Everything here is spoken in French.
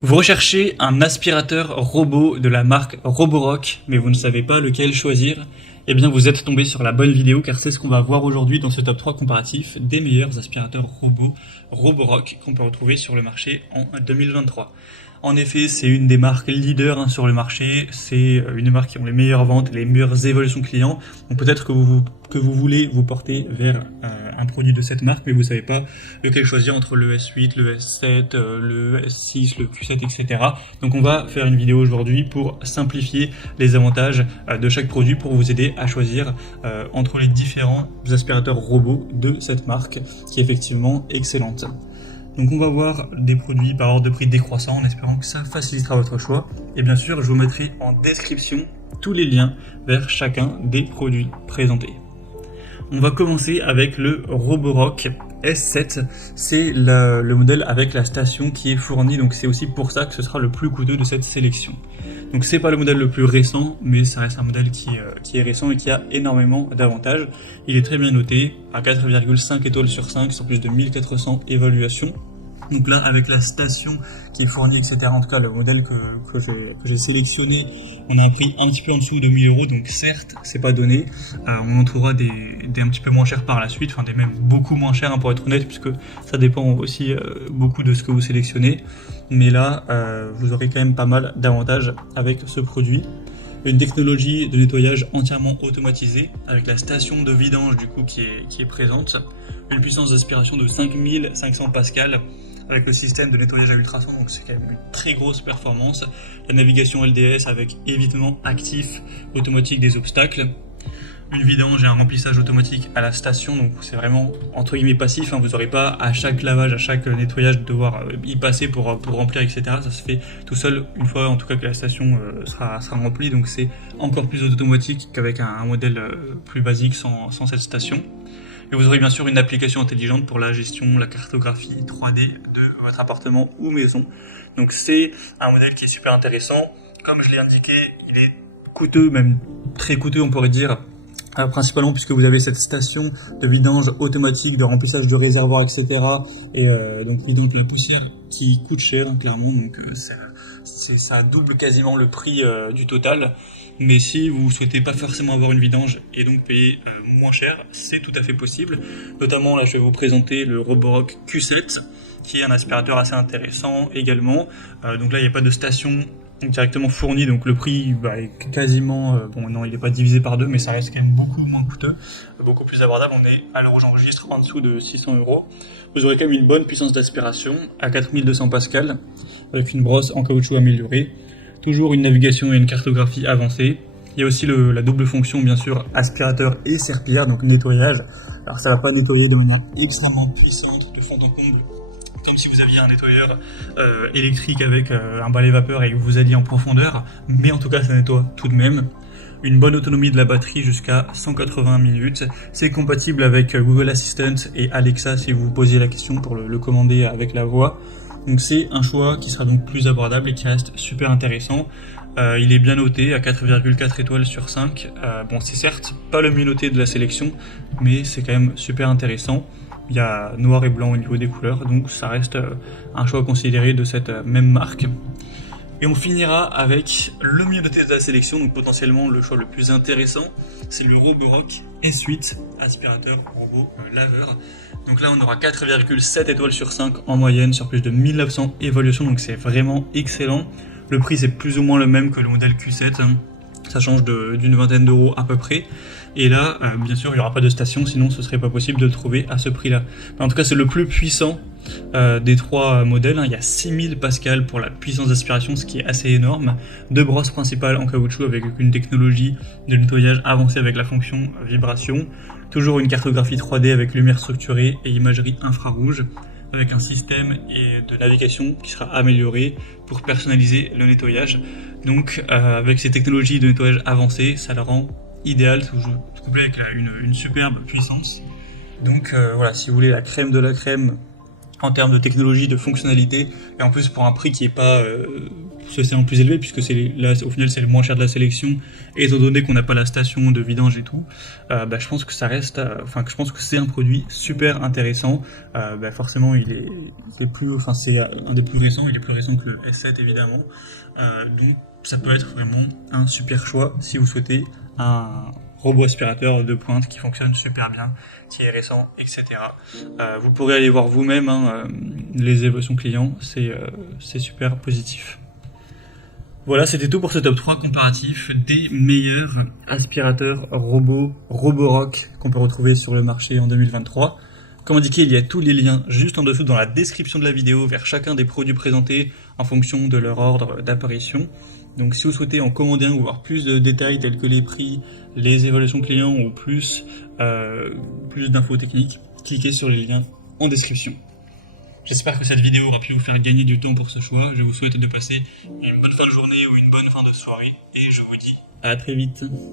Vous recherchez un aspirateur robot de la marque Roborock, mais vous ne savez pas lequel choisir? Eh bien, vous êtes tombé sur la bonne vidéo, car c'est ce qu'on va voir aujourd'hui dans ce top 3 comparatif des meilleurs aspirateurs robots Roborock qu'on peut retrouver sur le marché en 2023. En effet, c'est une des marques leaders sur le marché, c'est une des marques qui ont les meilleures ventes, les meilleures évolutions clients. Donc peut-être que vous voulez vous porter vers un produit de cette marque, mais vous savez pas lequel choisir entre le S8, le S7, le S6, le Q7, etc. Donc on va faire une vidéo aujourd'hui pour simplifier les avantages de chaque produit pour vous aider à choisir entre les différents aspirateurs robots de cette marque qui est effectivement excellente. Donc on va voir des produits par ordre de prix décroissant en espérant que ça facilitera votre choix. Et bien sûr, je vous mettrai en description tous les liens vers chacun des produits présentés. On va commencer avec le Roborock S7, c'est le modèle avec la station qui est fournie, donc c'est aussi pour ça que ce sera le plus coûteux de cette sélection. Donc c'est pas le modèle le plus récent, mais ça reste un modèle qui est récent et qui a énormément d'avantages. Il est très bien noté, à 4,5 étoiles sur 5 sur plus de 1400 évaluations. Donc là, avec la station qui est fournie, etc., en tout cas le modèle que j'ai sélectionné, on a un prix un petit peu en dessous de 1000 €, donc certes, c'est pas donné. On en trouvera des un petit peu moins chers par la suite, enfin des même beaucoup moins chers pour être honnête, puisque ça dépend aussi beaucoup de ce que vous sélectionnez. Mais là, vous aurez quand même pas mal d'avantages avec ce produit. Une technologie de nettoyage entièrement automatisée, avec la station de vidange du coup qui est présente. Une puissance d'aspiration de 5500 pascal, avec le système de nettoyage à ultrasons, donc c'est quand même une très grosse performance. La navigation LDS avec évitement actif automatique des obstacles. Une vidange et un remplissage automatique à la station, donc c'est vraiment entre guillemets passif, vous n'aurez pas à chaque lavage, à chaque nettoyage devoir y passer pour remplir, etc. Ça se fait tout seul une fois en tout cas que la station sera remplie, donc c'est encore plus automatique qu'avec un modèle plus basique sans cette station. Et vous aurez bien sûr une application intelligente pour la gestion, la cartographie 3D de votre appartement ou maison. Donc c'est un modèle qui est super intéressant. Comme je l'ai indiqué, il est coûteux, même très coûteux on pourrait dire, principalement puisque vous avez cette station de vidange automatique, de remplissage de réservoirs, etc. Et donc vidange de la poussière qui coûte cher, clairement, donc ça double quasiment le prix du total. Mais si vous souhaitez pas forcément avoir une vidange et donc payer moins cher, c'est tout à fait possible. Notamment là je vais vous présenter le Roborock Q7 qui est un aspirateur assez intéressant également. Donc là il n'y a pas de station directement fournie, donc le prix est quasiment, bon non il n'est pas divisé par deux, mais ça reste quand même beaucoup moins coûteux, beaucoup plus abordable. On est à l'heure où j'enregistre en dessous de 600 €. Vous aurez quand même une bonne puissance d'aspiration à 4200 pascal avec une brosse en caoutchouc améliorée. Toujours une navigation et une cartographie avancée. Il y a aussi la double fonction, bien sûr, aspirateur et serpillière, donc nettoyage. Alors ça va pas nettoyer de manière extrêmement puissante de fond en comble, comme si vous aviez un nettoyeur électrique avec un balai vapeur et que vous alliez en profondeur, mais en tout cas ça nettoie tout de même. Une bonne autonomie de la batterie jusqu'à 180 minutes. C'est compatible avec Google Assistant et Alexa si vous vous posiez la question pour le commander avec la voix. Donc c'est un choix qui sera donc plus abordable et qui reste super intéressant. Il est bien noté à 4,4 étoiles sur 5. Bon, c'est certes pas le mieux noté de la sélection, mais c'est quand même super intéressant. Il y a noir et blanc au niveau des couleurs, donc ça reste un choix considéré de cette même marque. Et on finira avec le mieux noté de la sélection, donc potentiellement le choix le plus intéressant, c'est le Roborock S8, aspirateur robot laveur. Donc là on aura 4,7 étoiles sur 5 en moyenne sur plus de 1900 évaluations, donc c'est vraiment excellent. Le prix c'est plus ou moins le même que le modèle Q7, ça change d'une vingtaine d'euros à peu près. Et là, bien sûr, il n'y aura pas de station, sinon ce serait pas possible de le trouver à ce prix-là. En tout cas, c'est le plus puissant des trois modèles. Il y a 6000 pascal pour la puissance d'aspiration, ce qui est assez énorme. Deux brosses principales en caoutchouc avec une technologie de nettoyage avancée avec la fonction vibration. Toujours une cartographie 3D avec lumière structurée et imagerie infrarouge, avec un système de navigation qui sera amélioré pour personnaliser le nettoyage. Donc avec ces technologies de nettoyage avancées, ça le rend idéal, couplé avec une superbe puissance. Donc voilà, si vous voulez la crème de la crème en termes de technologie, de fonctionnalité, et en plus pour un prix qui est pas c'est en plus élevé puisque là, au final c'est le moins cher de la sélection, et étant donné qu'on n'a pas la station de vidange et tout, je pense que ça reste, je pense que c'est un produit super intéressant. Forcément c'est un des plus récents, il est plus récent que le S7 évidemment, donc ça peut être vraiment un super choix si vous souhaitez un robot aspirateur de pointe qui fonctionne super bien, qui est récent, etc. Vous pourrez aller voir vous-même les évolutions clients, c'est super positif. Voilà, c'était tout pour ce top 3 comparatif des meilleurs aspirateurs robots Roborock qu'on peut retrouver sur le marché en 2023. Comme indiqué, il y a tous les liens juste en dessous dans la description de la vidéo vers chacun des produits présentés en fonction de leur ordre d'apparition. Donc si vous souhaitez en commander un ou voir plus de détails tels que les prix, les évaluations clients ou plus d'infos techniques, cliquez sur les liens en description. J'espère que cette vidéo aura pu vous faire gagner du temps pour ce choix. Je vous souhaite de passer une bonne fin de journée ou une bonne fin de soirée et je vous dis à très vite.